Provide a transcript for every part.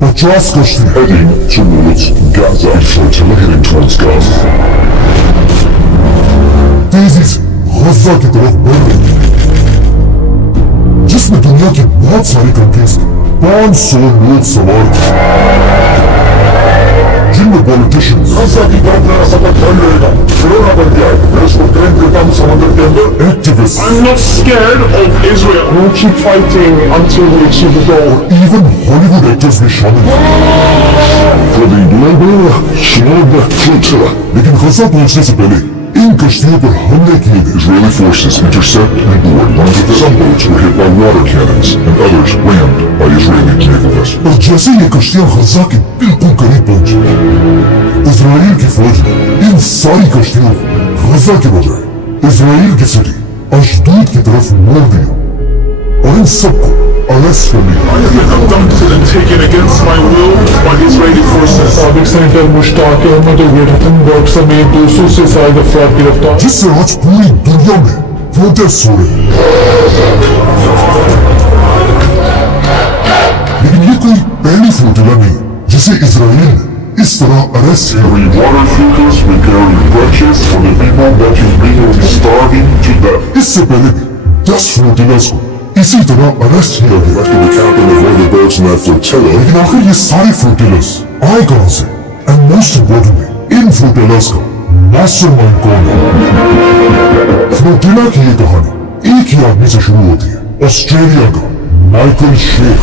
50 कश्ती heading towards Gaza. A flotilla heading towards Gaza. तेजी से गजा की तरफ बढ़ रही है, जिसमें दुनिया की बहुत सारी कंट्रीज के 500 लोग सवार थे, जिनमें पॉलिटिशियंस गजा की तरफ मेरा सफर चल रहेगा, कोरोना बन गया है, मैं उसको ट्रेन देता हूँ समंदर के अंदर। Activist I'm not scared of Israel. We'll keep fighting until we achieve the goal. और इवन हॉलीवुड एक्टर्स भी शामिल थे। For the global Shalom flotilla. लेकिन गजा पहुंचने से पहले इन कश्तियों पर हमले किए गए। Israeli forces intercept and board. One of the some boats were hit by water cannons and others rammed by Israeli naval vessels. और जैसे ये कश्तियां गजा के बिल्कुल करीब पहुंची, इजराइल की फौज ने इन सारी कश्तियों को गजा के बजाय इजराइल की सिटी अशदूद की तरफ मोड़ दिया और इन सबको अरेस्ट कर लिया। I have been abducted and taken against my will by Israeli forces. साबिक सेनेटर मुश्ताक अहमद और वेटनबर्ग समेत 200 से ज्यादा अफराद गिरफ्तार। जिससे आज पूरी दुनिया में प्रोटेस्ट हो रहे हैं। लेकिन ये कोई पहली फ्लोटिला नहीं जिसे इजराइल ने इस तरह अरेस्ट किया। Every water focus will carry branches for the people that is literally starving to death. इससे पहले भी 10 फ्लोटिलास को इसी तरह अरेस्ट किया गया। After the captain of one of the boats in that flotilla, लेकिन आखिर ये सारे फ्लोटिलास आए कहां से? एंड मोस्ट इम्पोर्टेंटली इन फ्लोटिलास का मास्टरमाइंड कौन है? फ्लोटिला की ये कहानी एक ही आदमी से शुरू होती है, ऑस्ट्रेलिया का माइकल शेख।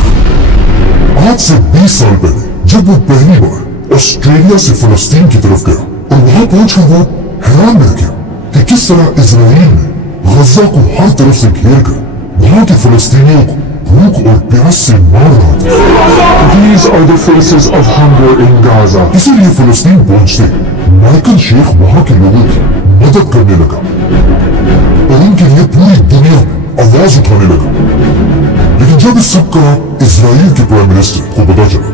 आज से 20 साल पहले जब वो पहली बार ऑस्ट्रेलिया से फलस्तीन की तरफ गया और वहां पहुंचकर वो हैरान रह गया कि किस तरह इजराइल ने गजा को हर तरफ से घेर कर वहां के फलस्तीनियों को भूख और प्यास से मार रहा था। These are the faces of hunger in Gaza. इसीलिए फलस्तीन पहुंचते माइकल शेख वहां के लोगों की मदद करने लगा और उनके लिए पूरी दुनिया में आवाज उठाने लगा। लेकिन जब इस सब का इजराइल के प्राइम मिनिस्टर को पता चला,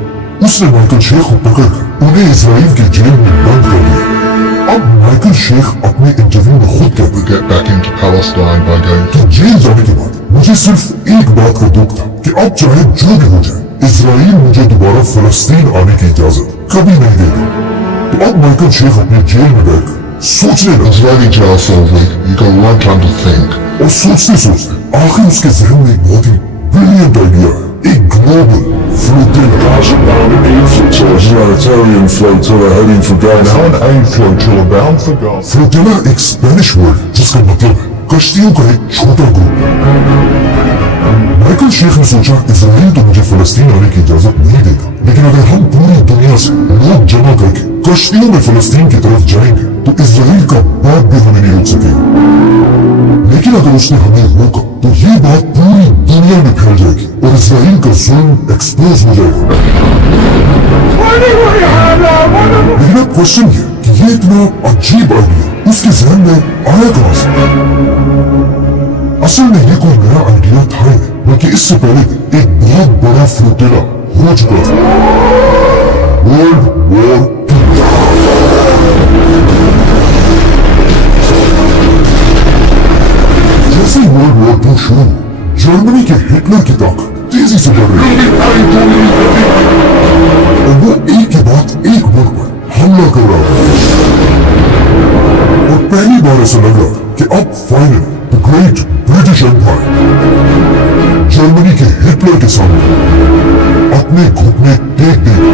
उसने माइकल शेख को पकड़कर उन्हें इजराइल की जेल में बंद कर दिया। अब माइकल शेख अपने इंटरव्यू में खुद कहते get back into Palestine by going कि जेल जाने के बाद मुझे सिर्फ एक बात का दुख था कि अब चाहे जो भी हो जाए, इजराइल मुझे दोबारा फलस्तीन आने की इजाजत कभी नहीं देगा। तो अब माइकल शेख अपनी जेल में बैठकर सोचने लगा Israeli jail cell wait, you got a lot of time to think. और सोचते सोचते आखिर उसके जहन में एक बहुत ही ब्रिलियंट आइडिया है, एक global flotilla. Humanitarian flotilla heading for Gaza. An aid flotilla bound for Gaza. Flotilla एक स्पेनिश वर्ड जिसका मतलब है कश्तियों का एक छोटा ग्रुप। माइकल शेख ने सोचा इजराइल तो मुझे फलस्तीन आने की इजाजत नहीं देगा, लेकिन अगर हम पूरी दुनिया से लोग जमा करके कश्तियों में फलस्तीन की तरफ जाएंगे तो इजराइल का बात भी हमें नहीं रोक सकेगा। लेकिन अगर उसने हमें रोका तो ये बात पूरी दुनिया में फैल जाएगी और इजराइल का जुल्म एक्सपोज हो जाएगा। लेकिन अब क्वेश्चन ये कि ये इतना अजीब आइडिया उसके जहन में आया कहां से? असल में ये कोई नया आइडिया था ही नहीं, बल्कि इससे पहले एक बहुत बड़ा फ्लोटिला हो चुका था, वर्ल्ड वॉर 2। जैसे ही वर्ल्ड वॉर 2 शुरू हुआ, जर्मनी के हिटलर की ताकत तेजी से बढ़ रही है और वो एक के बाद एक मुल्क पर हमला कर रहा था। और पहली बार ऐसा लग रहा था कि अब final the great British empire Germany के हिटलर के सामने अपने घुटने टेक देगा,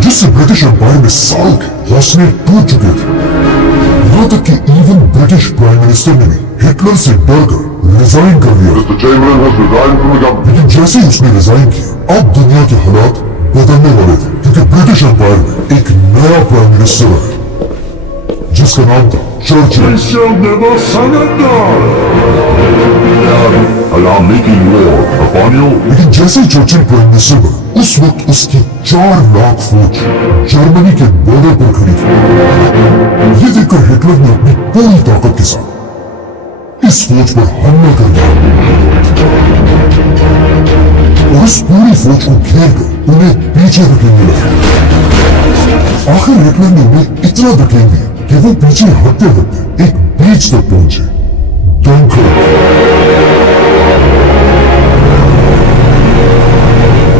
जिससे ब्रिटिश एम्पायर में सालों के हौसले टूट चुके थे। यहाँ तक कि इवन ब्रिटिश प्राइम मिनिस्टर ने भी हिटलर से डरकर रिजाइन कर दिया। Mr. Chamberlain has resigned from the government. लेकिन जैसे ही उसने रिजाइन किया, अब दुनिया के हालात बदलने वाले थे, क्योंकि ब्रिटिश एम्पायर में एक नया प्राइम मिनिस्टर आया जिसका नाम था Churchill. Shall never surrender. Allah making war upon you. लेकिन जैसे ही चर्चिल प्राइम मिनिस्टर बना, उस वक्त उसकी 4 लाख फौज जर्मनी के बॉर्डर पर खड़ी थी। ये देखकर हिटलर ने अपनी पूरी ताकत के साथ इस फौज पर हमला कर दिया और उस पूरी फौज को घेर कर उन्हें पीछे धकेलने लगा। आखिर हिटलर ने उन्हें इतना धकेल दिया कि वो पीछे हटते हटते एक बीच तक पहुंचे, डंकर्क।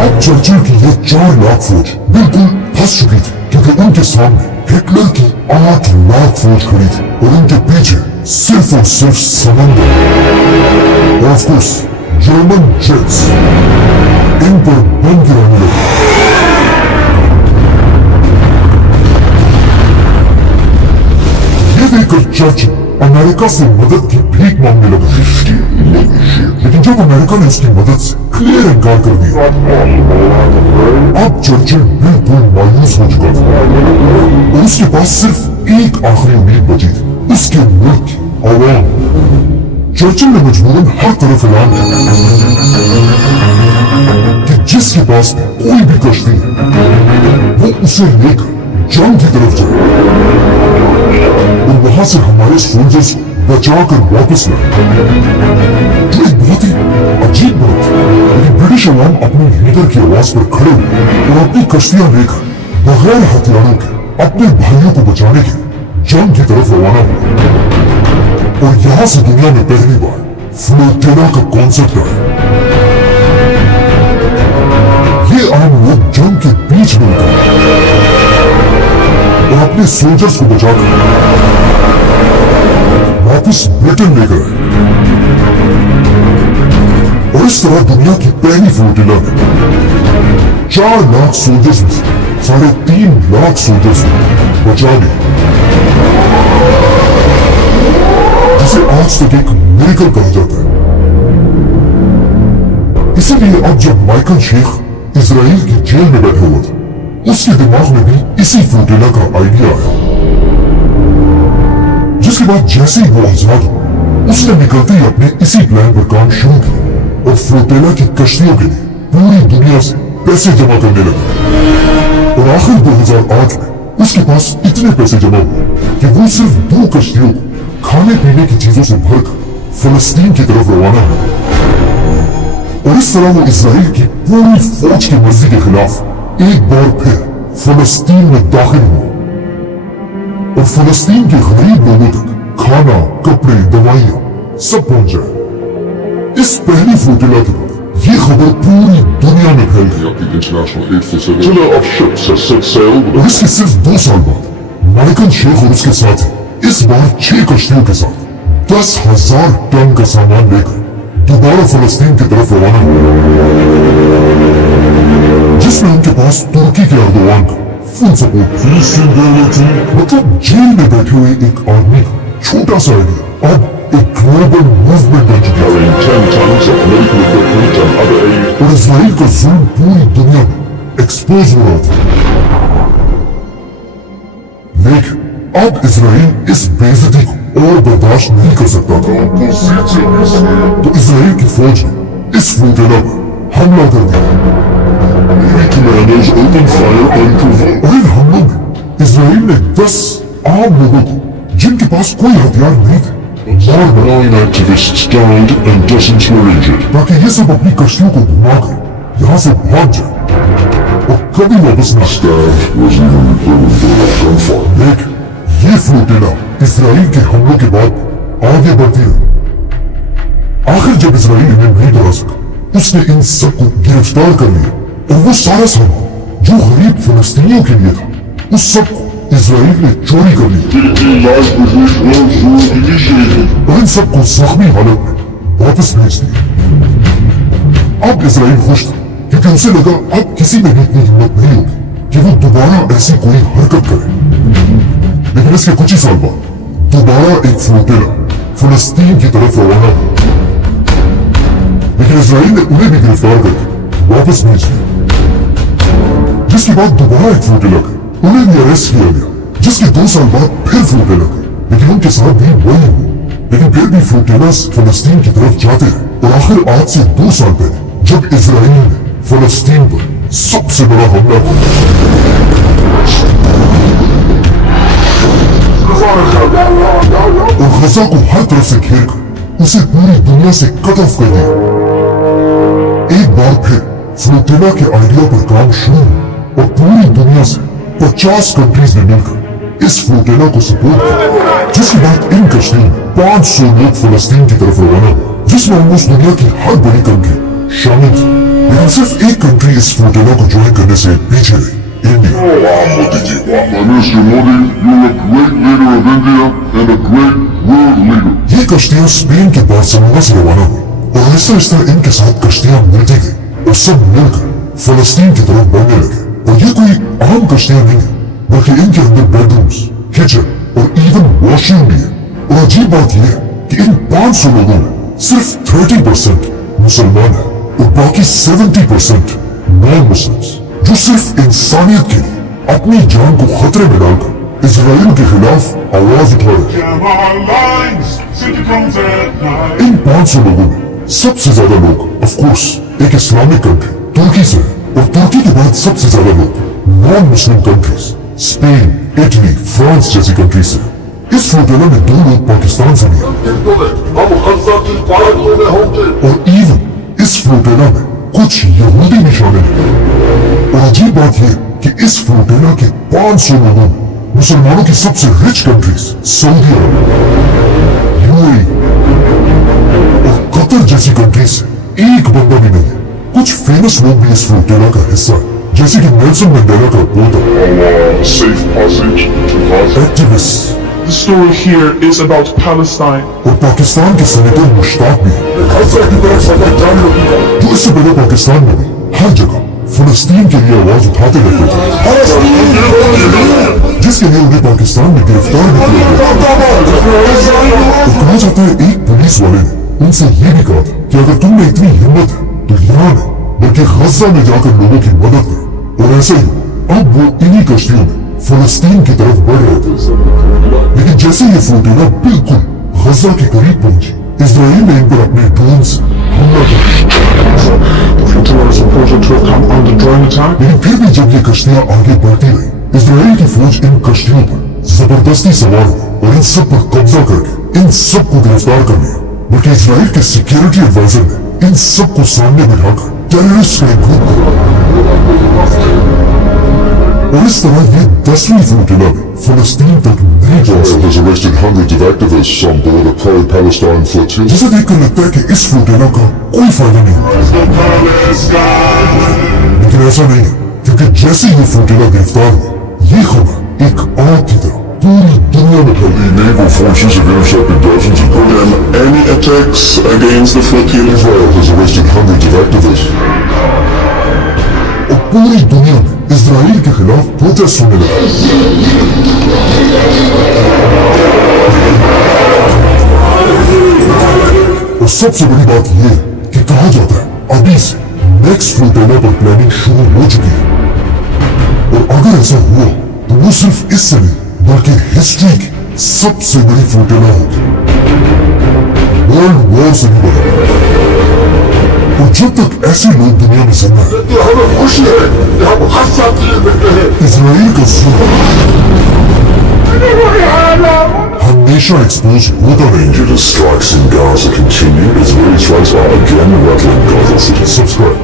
अब चर्चिल की ये 4 लाख फौज बिल्कुल फंस चुकी थी, क्योंकि उनके सामने हिटलर की 8 लाख फौज खड़ी थी और उनके पीछे सिर्फ और सिर्फ समंदर और ऑफ कोर्स जर्मन जेट्स इन पर बम गिराने लगे। ये देखकर चर्चिल अमेरिका से मदद की भीख मांगने लगा, लेकिन जब अमेरिका ने उसकी मदद से क्लियर इनकार कर दिया, अब चर्चिल बिल्कुल मायूस हो चुका था और उसके पास सिर्फ एक आखिरी उम्मीद बची थी, उसके मुल्क की आवाम। चर्चिल ने मजबूरन हर तरफ ऐलान किया कि जिसके पास कोई भी कश्ती है वो उसे लेकर जंग की तरफ जाए और वहां से हमारे सोल्जर्स बचाकर वापस लाए। जो एक बहुत ही अजीब बात थी, लेकिन ब्रिटिश अवाम अपने लीडर की आवाज पर खड़े हुए और अपनी कश्तियां लेकर बगैर हथियारों के अपने भाइयों को बचाने के जंग की तरफ रवाना हुए। और यहां से दुनिया में पहली बार फ्लोटिला का कॉन्सेप्ट आया। ये आम लोग जंग के बीच में उतरे और अपने सोल्जर्स को बचाकर वापस ब्रिटेन लेकर आए। और इस तरह दुनिया की पहली फ्लोटिला ने 4 लाख सोल्जर्स में से 3.5 लाख सोल्जर्स को बचा लिया, जिसे आज तक एक मिरेकल कहा जाता है। इसीलिए अब जब माइकल शेख इजराइल की जेल में बैठा हुआ था, उसके दिमाग में भी इसी फ्लोटिला का आइडिया आया, जिसके बाद जैसे ही वो आजाद हुआ, उसने निकलते ही अपने इसी प्लान पर काम शुरू किया और फ्लोटिला की कश्तियों के लिए पूरी दुनिया से पैसे जमा करने लगा। और आखिर 2008 में उसके पास इतने पैसे जमा हुए कि वो सिर्फ 2 कश्तियों को खाने पीने की चीजों से भरकर फलस्तीन की तरफ रवाना हुआ। और इस तरह वो इजराइल की पूरी फौज की मर्जी के खिलाफ एक बार फिर फलस्तीन में दाखिल हुआ और फलस्तीन के गरीब लोगों तक खाना, कपड़े, दवाइयां सब पहुंच जाए। इस पहली फ्लोटिला के बाद ये खबर पूरी दुनिया में फैल गई। The international aid flotilla of ships has set sail with और इसके सिर्फ 2 साल बाद माइकल शेख और उसके साथी इस बार 6 कश्तियों के साथ 10,000 टन का सामान लेकर दोबारा फलस्तीन की तरफ रवाना हुआ, जिसमें उनके पास तुर्की के अर्दोगान का फुल सपोर्ट। मतलब जेल में बैठे हुए एक आदमी का छोटा सा आइडिया अब एक ग्लोबल मूवमेंट बन चुका है। 10 tons of medical equipment and other aid. और इजराइल का जुल्म पूरी दुनिया में एक्सपोज हो रहा था। लेकिन अब इजराइल इस बेइज्जती को और बर्दाश्त नहीं कर सकता था, तो इजराइल की फौज ने इस फ्लोटिला पर हमला कर दिया। Commanders opened fire unprovoked. और इन हमलों में इजराइल ने 10 आम लोगों को, जिनके पास कोई हथियार नहीं थे, मार डाला, 9 activists died and dozens were injured. ताकि ये सब अपनी कश्तियों को घुमाकर यहाँ से भाग जाए और कभी वापस न आए। Staff was even reported for gunfire. लेकिन ये फ्लोटिला इजराइल के हमलों के बाद आगे बढ़ती रही। आखिर जब इजराइल इन्हें नहीं डरा सका, उसने इन सबको गिरफ्तार कर लिया और वो सारा सामान जो गरीब फलस्तीनियों के लिए था, उस सबको इजराइल ने चोरी कर लिया और इन सबको जख्मी हालत में वापस भेज दिया। अब इजराइल खुश था, क्योंकि उसे लगा अब किसी में भी इतनी हिम्मत नहीं होगी कि वो दोबारा ऐसी कोई हरकत करे। लेकिन इसके कुछ ही साल बाद दोबारा एक फ्लोटिला फलस्तीन की तरफ रवाना हुआ, लेकिन इजराइल ने उन्हें भी गिरफ्तार करके वापस भेज दिया। जिसके बाद दोबारा एक फ्लोटिला गई, उन्हें भी अरेस्ट किया गया, जिसके 2 साल बाद फिर फ्लोटिला गई, लेकिन उनके साथ भी वही हुआ। लेकिन फिर भी फ्लोटिला फलस्तीन की तरफ जाते रहे और आखिर आज से 2 साल पहले जब इजराइल ने फलस्तीन पर सबसे बड़ा हमला किया और गजा को हर तरफ से घेर कर उसे पूरी दुनिया से कट ऑफ कर दिया, एक बार फिर फ्लोटिला के आइडिया पर काम शुरू हुआ और पूरी दुनिया से 50 कंट्रीज ने मिलकर इस फ्लोटिला को सपोर्ट किया, जिसके बाद इन कश्तियों में 500 लोग फलस्तीन की तरफ रवाना हुए, जिसमें ऑलमोस्ट दुनिया की हर बड़ी कंट्री शामिल थी। लेकिन सिर्फ एक कंट्री इस फ्लोटिला को ज्वाइन करने से पीछे रही, इंडिया। वाह मोदी जी वाह। Mr. Modi, you're a great leader of India and a great world leader. ये कश्तियां स्पेन के बार्सिलोना से रवाना हुई और आहिस्ता आहिस्ता इनके साथ कश्तियां मिलती गई और सब मिलकर फलस्तीन की तरफ बढ़ने लगे। और ये कोई आम कश्तियां नहीं है, बल्कि इनके अंदर बेडरूम्स, किचन और इवन वॉशरूम भी है। और अजीब बात यह है कि इन 500 लोगों में सिर्फ 30% मुसलमान है और बाकी 70% नॉन मुस्लिम्स, जो सिर्फ इंसानियत के लिए अपनी जान को खतरे में डालकर इजराइल के खिलाफ आवाज उठा रहे हैं। इन 500 लोगों में सबसे ज्यादा लोग ऑफ कोर्स एक इस्लामिक कंट्री तुर्की से है, और तुर्की के बाद सबसे ज्यादा लोग non Muslim countries Spain, Italy, France जैसी कंट्री से है। इस फ्लोटिला में 2 लोग पाकिस्तान से भी हैं। और इवन इस फ्लोटिला में कुछ यहूदी भी शामिल हैं। और अजीब बात यह कि इस फ्लोटिला के 500 लोगों में मुसलमानों की सबसे रिच कंट्रीज सऊदी अरब, यूएई और कतर जैसी कंट्रीज से एक बंदा भी नहीं है। कुछ फेमस लोग भी इस फ्लोटिला का हिस्सा है, जैसे कि नेल्सन मंडेला का पोता, Safe passage to Gaza. Activist The story here is about Palestine. और पाकिस्तान के सेनेटर मुश्ताक भी हैं, जो इससे पहले पाकिस्तान में भी हर जगह फलस्तीन के लिए आवाज उठाते रहते थे, जिसके लिए उन्हें पाकिस्तान में गिरफ्तार भी किया गया। और कहा जाता है एक पुलिस वाले ने उनसे ये भी कहा था कि अगर तुम में इतनी हिम्मत है तो यहाँ नहीं बल्कि गजा में जाकर लोगों की मदद करो। और ऐसे ही अब वो इन्हीं कश्तियों में फलस्तीन की तरफ बढ़ रहे थे। लेकिन जैसे ये फ्लोटिला बिल्कुल गजा के करीब पहुंची, इजराइल ने इन पर अपने ड्रोन से हमला किया। The flotilla is reported to have come under drone attack. लेकिन फिर भी जब ये कश्तियां आगे बढ़ती रही, इजराइल की फौज इन कश्तियों पर जबरदस्ती सवार हुई और इन सब पर कब्जा करके इन सबको गिरफ्तार कर लिया। बल्कि इजराइल के सिक्योरिटी एडवाइजर ने इन सबको सामने बिठाकर टेररिस्ट का एक ग्रुप बनाया। और इस तरह ये 10वीं फ्लोटिला भी फलस्तीन तक नहीं जा Israel सकी, has arrested hundreds of activists on board a pro-Palestine flotilla. जिसे देखकर लगता है कि इस फ्लोटिला का कोई फायदा नहीं हुआ। लेकिन ऐसा नहीं है, क्योंकि जैसे ये फ्लोटिला गिरफ्तार हुई, ये खबर एक आग की तरह पूरी दुनिया में फैल गई। The naval forces have intercepted dozens of Any attacks against the flotilla? Israel has arrested hundreds of activists. और पूरी दुनिया में इजराइल के खिलाफ प्रोटेस्ट होने लगा। और सबसे बड़ी बात यह है कि कहा जाता है अभी से नेक्स्ट फ्लोटिला पर प्लानिंग शुरू हो चुकी है। और अगर ऐसा हुआ तो वो सिर्फ इससे नहीं बल्कि हिस्ट्री की सबसे बड़ी फ्लोटिला होगी, वर्ल्ड वॉर से भी बड़ा। और जब तक ऐसे लोग दुनिया में जिंदा है, इजराइल का जुल्म हमेशा एक्सपोज होता रहेगा। The strikes in Gaza continue. Israeli strikes are again rattling Gaza City. Subscribe